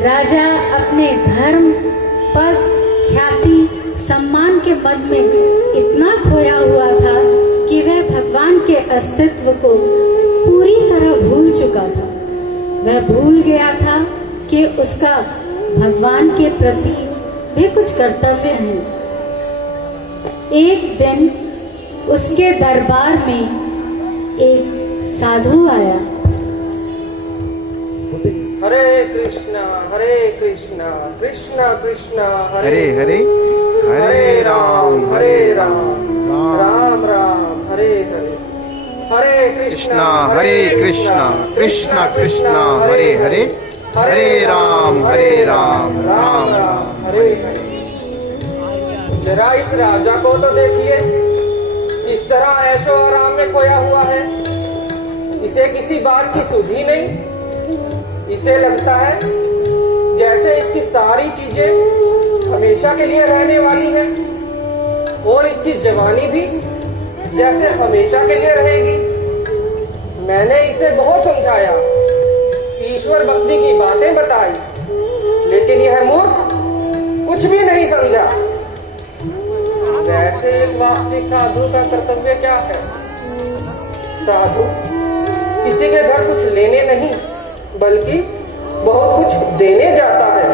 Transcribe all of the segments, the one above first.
राजा अपने धर्म, पद, ख्याति, सम्मान के मद में इतना खोया हुआ था कि वह भगवान के अस्तित्व को पूरी तरह भूल चुका था। वह भूल गया था कि उसका भगवान के प्रति भी कुछ कर्तव्य हैं। एक दिन उसके दरबार में एक साधु आया। हरे कृष्णा कृष्णा कृष्णा हरे हरे, हरे राम राम राम हरे हरे, हरे कृष्णा कृष्णा कृष्णा हरे हरे, हरे राम राम राम हरे हरे। जरा इस राजा को तो देखिए, इस तरह ऐशो आराम में खोया हुआ है। इसे किसी बात की सुध ही नहीं। इसे लगता है जैसे इसकी सारी चीजें हमेशा के लिए रहने वाली है और इसकी जवानी भी जैसे हमेशा के लिए रहेगी। मैंने इसे बहुत समझाया, ईश्वर भक्ति की बातें बताई, लेकिन यह मूर्ख कुछ भी नहीं समझा। वैसे एक वास्तविक साधु का कर्तव्य क्या है? साधु किसी के घर कुछ लेने नहीं बल्कि बहुत कुछ देने जाता है।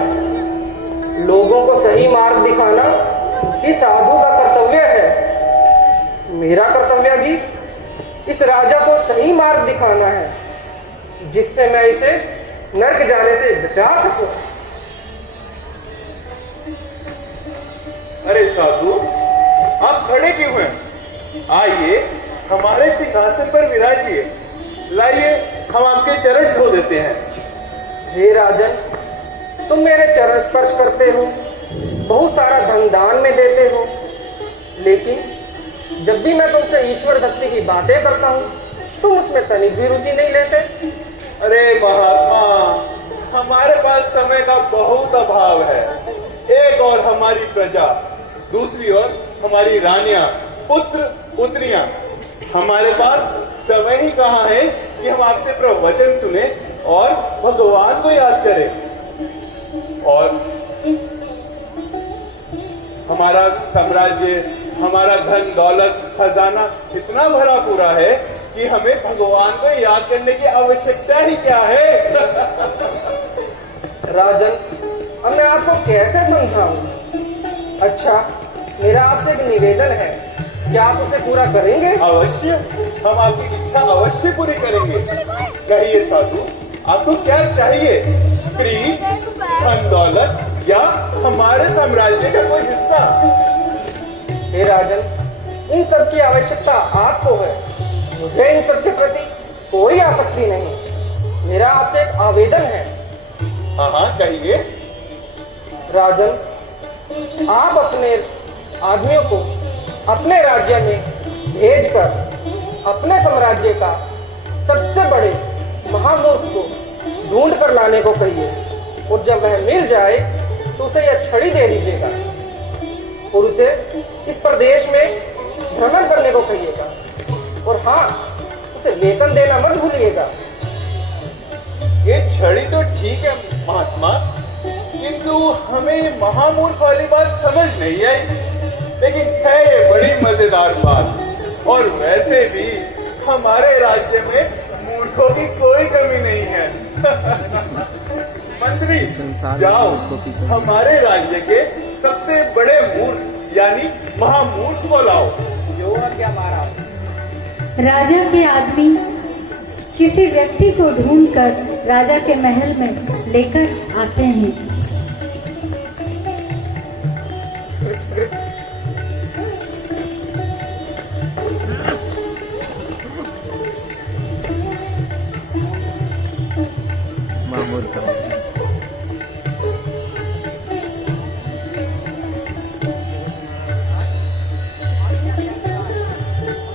लोगों को सही मार्ग दिखाना ही साधु का कर्तव्य है। मेरा कर्तव्य भी इस राजा को सही मार्ग दिखाना है, जिससे मैं इसे नरक जाने से बचा सकूं। अरे साधु, आप खड़े क्यों हैं? आइए हमारे सिंहासन पर विराजिए। लाइए, हम आपके चरण धो देते हैं। हे राजन, तुम मेरे चरण स्पर्श करते हो, बहुत सारा धन दान में देते हो, लेकिन जब भी मैं तुमसे ईश्वर भक्ति की बातें करता हूँ तुम उसमें तनिक भी रुचि नहीं लेते। अरे महात्मा, हमारे पास समय का बहुत अभाव है। एक और हमारी प्रजा, दूसरी ओर हमारी रानियां, पुत्र पुत्रियां। हमारे पास समय ही कहाँ है कि हम आपसे प्रवचन सुने और भगवान को याद करें। और हमारा साम्राज्य, हमारा धन दौलत खजाना इतना भरा पूरा है कि हमें भगवान को याद करने की आवश्यकता ही क्या है। राजन, अब मैं आपको कैसे समझाऊं? अच्छा, मेरा आपसे एक निवेदन है, क्या आप उसे पूरा करेंगे? अवश्य, हम आपकी इच्छा अवश्य पूरी करेंगे। कहिए साधु, आपको क्या चाहिए? स्त्री, धन दौलत या हमारे साम्राज्य का कोई हिस्सा? हे राजन, इन सब की आवश्यकता आपको है, मुझे इन सब के प्रति कोई आसक्ति नहीं। मेरा आपसे एक आवेदन है। हाँ, कहिए। राजन, आप अपने आदमियों को अपने राज्य में भेजकर अपने साम्राज्य का सबसे बड़े महामूर्ख को ढूंढ कर लाने को कहिए, और जब वह मिल जाए तो उसे यह छड़ी दे दीजिएगा और उसे इस प्रदेश में भ्रमण करने को कहिएगा। और हाँ, उसे वेतन देना मत भूलिएगा। ये छड़ी तो ठीक है महात्मा, किंतु हमें महामूर्ख वाली बात समझ नहीं आई। लेकिन है ये बड़ी मजेदार बात। और वैसे भी हमारे राज्य में मूर्खों की कोई कमी नहीं है। मंत्री, जाओ हमारे राज्य के सबसे बड़े मूर्ख यानी महामूर्ख को लाओ। जो क्या मारा? राजा के आदमी किसी व्यक्ति को ढूंढकर राजा के महल में लेकर आते हैं।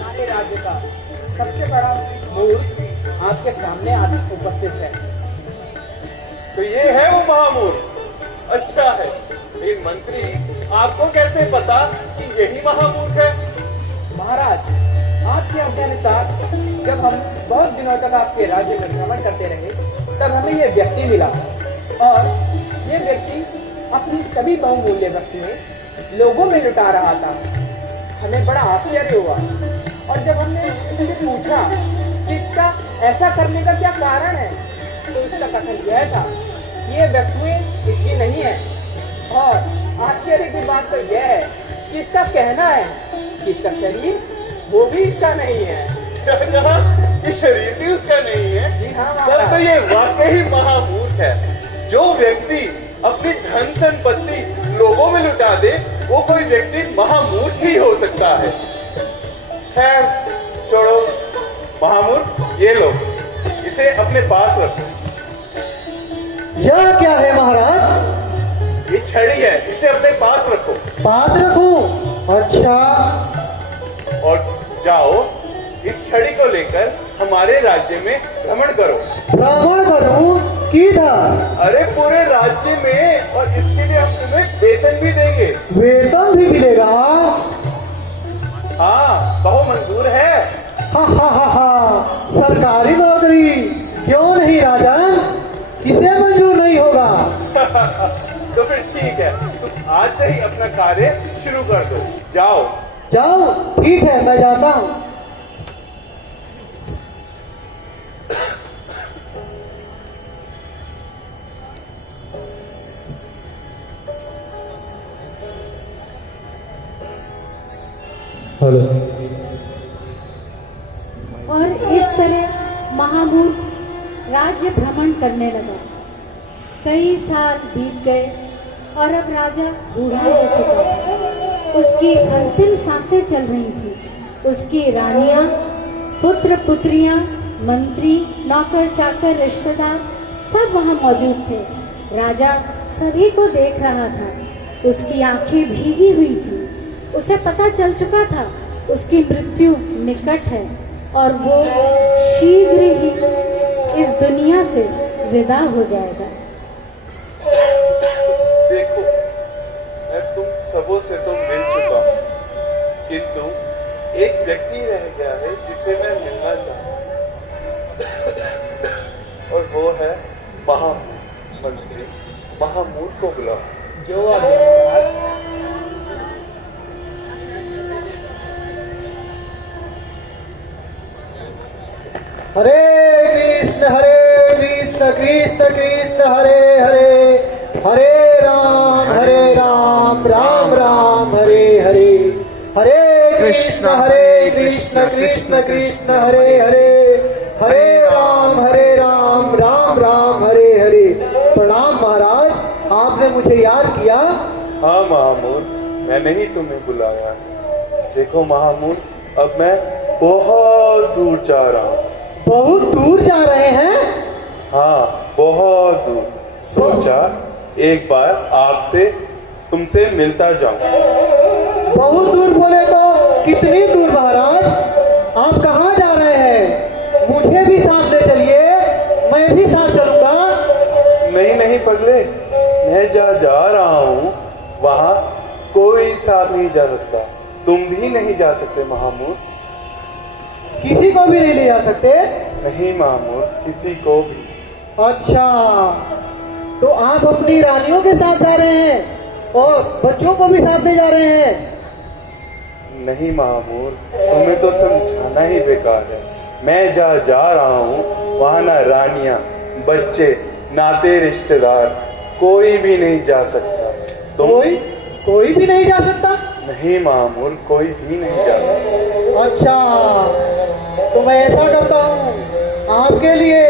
हमारे राज्य का सबसे बड़ा मूर्ख आपके सामने आज उपस्थित है। तो ये है वो महामूर्ख? अच्छा है। लेकिन मंत्री, आपको कैसे पता कि यही महामूर्ख है? महाराज, आपके अनुसार जब हम बहुत दिनों तक आपके राज्य में भ्रमण करते रहे तब हमें यह व्यक्ति मिला और ये व्यक्ति अपनी सभी बहुमूल्य वस्तुएं लोगों में लुटा रहा था। हमें बड़ा आश्चर्य हुआ और जब हमने इससे पूछा कि इसका ऐसा करने का क्या कारण है, तो इसका कथन यह था कि ये वस्तुएं इसकी नहीं है। और आश्चर्य की बात तो यह है कि इसका कहना है कि इसका शरीर वो भी इसका नहीं है। ये शरीर भी उसका नहीं है। जी हाँ तब तो महाराज। ये वाकई ही महामूर्ख है। जो व्यक्ति अपनी धन संपत्ति लोगों में लुटा दे, वो कोई व्यक्ति महामूर्ख ही हो सकता है। खैर छोड़ो महामूर्ख, ये लो, इसे अपने पास रखो। यह क्या है महाराज? ये छड़ी है, इसे अपने पास रखो पास रखूं? अच्छा, और जाओ इस छड़ी को लेकर हमारे राज्य में भ्रमण करो। भ्रमण करूं किधर? अरे पूरे राज्य में, और इसके लिए हम तुम्हें वेतन भी देंगे। वेतन भी मिलेगा? हाँ, कहो मंजूर है? हा हा हा हा, सरकारी नौकरी क्यों नहीं राजन? किसे मंजूर नहीं होगा? तो फिर ठीक है, तुम आज से ही अपना कार्य शुरू कर दो। जाओ। जाओ, ठीक है, मैं जाता हूँ। हेलो। और इस तरह महामूर्ख राज्य भ्रमण करने लगा। कई साल बीत गए और अब राजा बूढ़ा हो चुका था। उसकी अंतिम सांसें चल रही थी। उसकी रानियां, पुत्र पुत्रियां, मंत्री, नौकर चाकर, रिश्तेदार सब वहां मौजूद थे। राजा सभी को देख रहा था। उसकी आंखें भीगी हुई थी। उसे पता चल चुका था उसकी मृत्यु निकट है और वो शीघ्र ही इस दुनिया से विदा हो जाएगा। देखो, मैं तुम सबों से तो मिल चुका हूँ, किंतु एक व्यक्ति रह गया है जिसे मैं मिलना चाहता हूँ, और वो है महामूर्ख मंत्री। महामूर्ख को बुलाओ। जो आज्ञा महाराज। हरे कृष्ण कृष्ण कृष्ण हरे हरे, हरे राम राम राम हरे हरे, हरे कृष्ण कृष्ण कृष्ण हरे हरे, हरे राम राम राम हरे हरे। प्रणाम महाराज, आपने मुझे याद किया? हाँ महामूर्ख, मैंने ही तुम्हें बुलाया। देखो महामूर्ख, अब मैं बहुत दूर जा रहा हूँ। बहुत दूर जा रहे हैं? हाँ, बहुत दूर। सोचा एक बार आपसे तुमसे मिलता जाऊं। बहुत दूर बोले तो कितनी दूर महाराज? आप कहाँ जा रहे हैं? मुझे भी साथ ले चलिए, मैं भी साथ चलूंगा। नहीं नहीं पगले, मैं जा रहा हूँ वहाँ कोई साथ नहीं जा सकता। तुम भी नहीं जा सकते महामूर्ख। किसी को भी नहीं ले जा सकते? नहीं महामूर्ख, किसी को भी। अच्छा, तो आप अपनी रानियों के साथ जा रहे हैं और बच्चों को भी साथ ले जा रहे हैं? नहीं महामूर्ख, तुम्हें तो समझाना ही बेकार है। मैं जा रहा हूँ वहाँ ना रानियां, बच्चे, नाते रिश्तेदार कोई भी नहीं जा सकता। कोई भी नहीं जा सकता? नहीं महामूर्ख, कोई भी नहीं जा सकता। अच्छा, तो मैं ऐसा करता हूँ, आपके लिए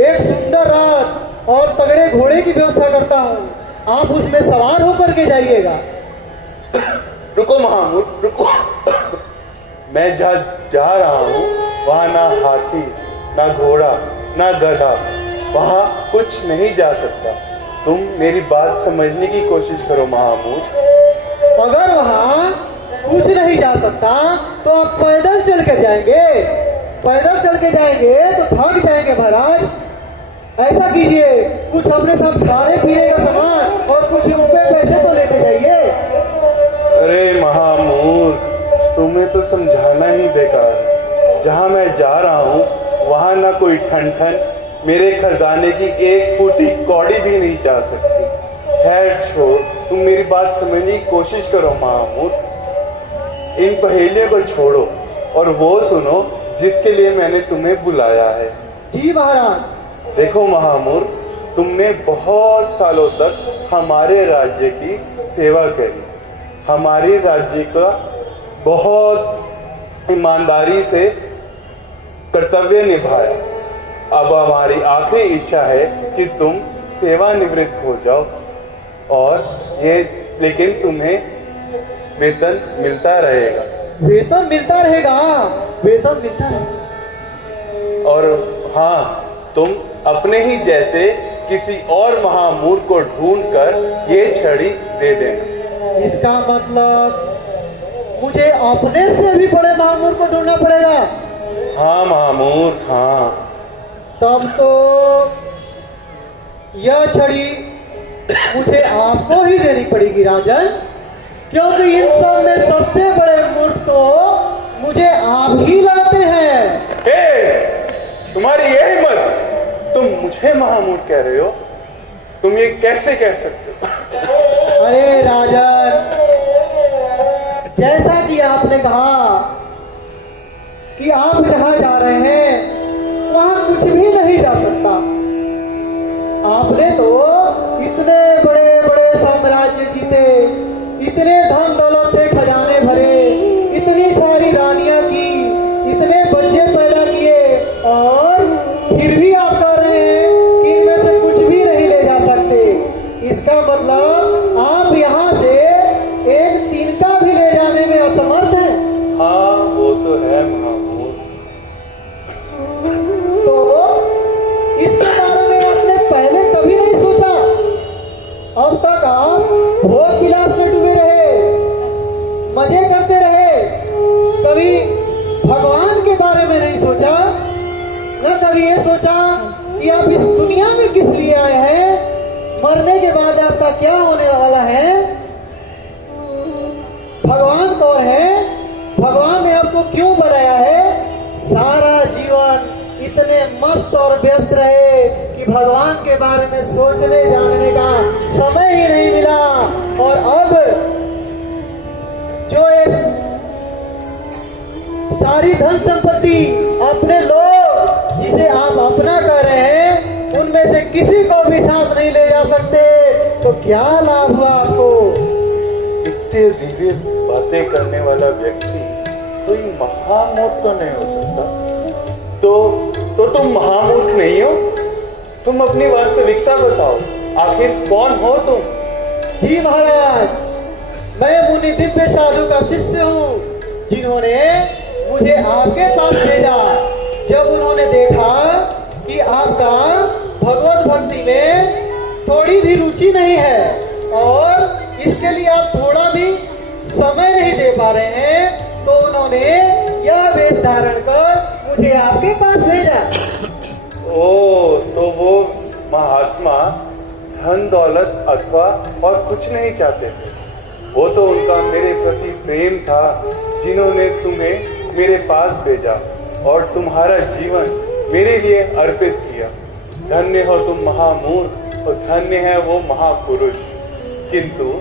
एक सुंदर रथ और तगड़े घोड़े की व्यवस्था करता हूँ। आप उसमें सवार होकर के जाइएगा। रुको महामूर्ख, रुको। मैं जा रहा हूँ वहाँ ना हाथी, ना घोड़ा, ना गधा, वहाँ कुछ नहीं जा सकता। तुम मेरी बात समझने की कोशिश करो महामूर्ख। अगर वहाँ कुछ नहीं जा सकता तो आप पैदल चल के जाएंगे। पैदल चल के जाएंगे तो थक जाएंगे महाराज। ऐसा कीजिए, कुछ अपने साथ खाने पीने का सामान और कुछ रुपए पैसे तो लेके जाइए। अरे महामूर्ख, तुम्हें तो समझाना ही बेकार। जहाँ मैं जा रहा हूँ वहाँ ना कोई ठन ठन, मेरे खजाने की एक फूटी कौड़ी भी नहीं जा सकती। खैर छोड़, तुम मेरी बात समझने की कोशिश करो महामूर। इन पहेलियों को छोड़ो और वो सुनो जिसके लिए मैंने तुम्हें बुलाया है। जी महाराज। देखो महामूर, तुमने बहुत सालों तक हमारे राज्य की सेवा करी, हमारे राज्य का बहुत ईमानदारी से कर्तव्य निभाया। अब हमारी आखिरी इच्छा है कि तुम सेवानिवृत्त हो जाओ और लेकिन तुम्हें वेतन मिलता रहेगा। वेतन मिलता रहेगा? वेतन मिलता रहेगा। और हाँ, तुम अपने ही जैसे किसी और महामूर को ढूंढकर ये छड़ी दे देना। इसका मतलब मुझे अपने से भी बड़े महामूर को ढूंढना पड़ेगा? हाँ महामूर, हाँ। तब तो यह छड़ी मुझे आपको ही देनी पड़ेगी राजन, क्योंकि इन सब में सबसे बड़े मूर्ख तो मुझे आप ही लगते हैं। तुम्हारी ये हिम्मत, तुम मुझे महामूर कह रहे हो? तुम ये कैसे कह सकते हो? अरे राजन, जैसा कि आपने कहा कि आप जहां जा रहे हैं वहां कुछ भी नहीं जा सकता। आपने तो इतने बड़े बड़े साम्राज्य जीते, इतने धन दौलत से खजाने भरे, इतनी सारी रानियां की, इतने बच्चे पैदा किए, और फिर भी आप कह रहे हैं कि इनमें से कुछ भी नहीं ले जा सकते। इसका मतलब आप यहाँ से एक तिनका भी ले जाने में असमर्थ हैं। हाँ, वो तो है महामूर। तो इसके बारे में आपने पहले कभी नहीं सोचा? अब तक आप भोग विलास में डूबे रहे, मजे करते रहे, कभी भगवान के बारे में नहीं सोचा, न कभी ये सोचा कि आप इस दुनिया में किस लिए आए हैं, मरने के बाद आपका क्या होने वाला है। भगवान कौन है? भगवान ने आपको क्यों बनाया है? सारा जीवन इतने मस्त और व्यस्त रहे कि भगवान के बारे में सोचने जानने का समय ही नहीं मिला, और अब जो ये सारी धन संपत्ति अपने लोग जिसे आप अपना कर रहे हैं उनमें से किसी को भी साथ नहीं ले जा सकते, तो क्या लाभ हुआ आपको? इतने दिव्य बातें करने वाला व्यक्ति कोई महामूर्ख तो नहीं हो सकता। तो तुम महामूर्ख नहीं हो? तुम अपनी वास्तविकता बताओ, आखिर कौन हो तुम? जी महाराज, मैं मुनि दिव्य साधु का शिष्य हूँ, जिन्होंने मुझे आपके पास भेजा जब उन्होंने देखा कि आपका भगवत भक्ति में थोड़ी भी रुचि नहीं है और इसके लिए आप थोड़ा भी समय नहीं दे पा रहे हैं, तो उन्होंने यह वेश धारण कर मुझे आपके पास भेजा। ओ, तो वो महात्मा धन दौलत अथवा और कुछ नहीं चाहते थे। वो तो उनका मेरे प्रति प्रेम था, जिन्होंने तुम्हें मेरे पास भेजा और तुम्हारा जीवन मेरे लिए अर्पित किया। धन्य हो तुम महामूर्ख और धन्य है वो महापुरुष। किंतु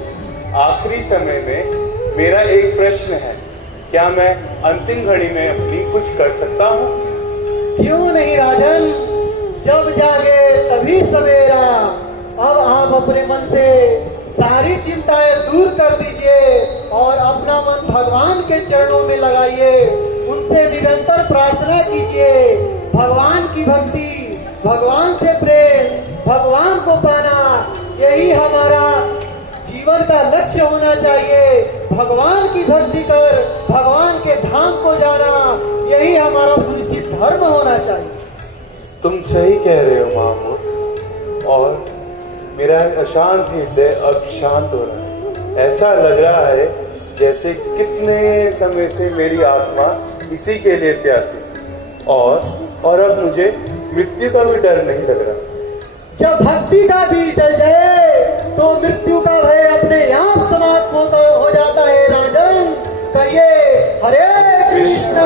आखिरी समय में मेरा एक प्रश्न है, क्या मैं अंतिम घड़ी में अपनी कुछ कर सकता हूँ? क्यों नहीं राजन, जब जागे तभी सवेरा। अब आप अपने मन से सारी चिंताएं दूर कर दीजिए और अपना मन भगवान के चरणों में लगाइए, उनसे निरंतर प्रार्थना कीजिए। भगवान की भक्ति, भगवान से प्रेम, भगवान को पाना, यही हमारा जीवन का लक्ष्य होना चाहिए। भगवान की भक्ति कर भगवान के धाम को जाना, यही हमारा सुनिश्चित धर्म होना चाहिए। तुम सही कह रहे हो महामूर्ख, और मेरा अशांत हृदय अब शांत हो रहा है। ऐसा लग रहा है जैसे कितने समय से मेरी आत्मा इसी के लिए प्यासी, और अब मुझे मृत्यु का भी डर नहीं लग रहा। जब भक्ति का बीज डल जाए तो मृत्यु का भय अपने आप समाप्त हो जाता है। राजन, कहिए हरे कृष्ण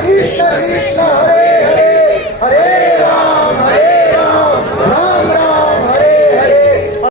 कृष्ण कृष्ण हरे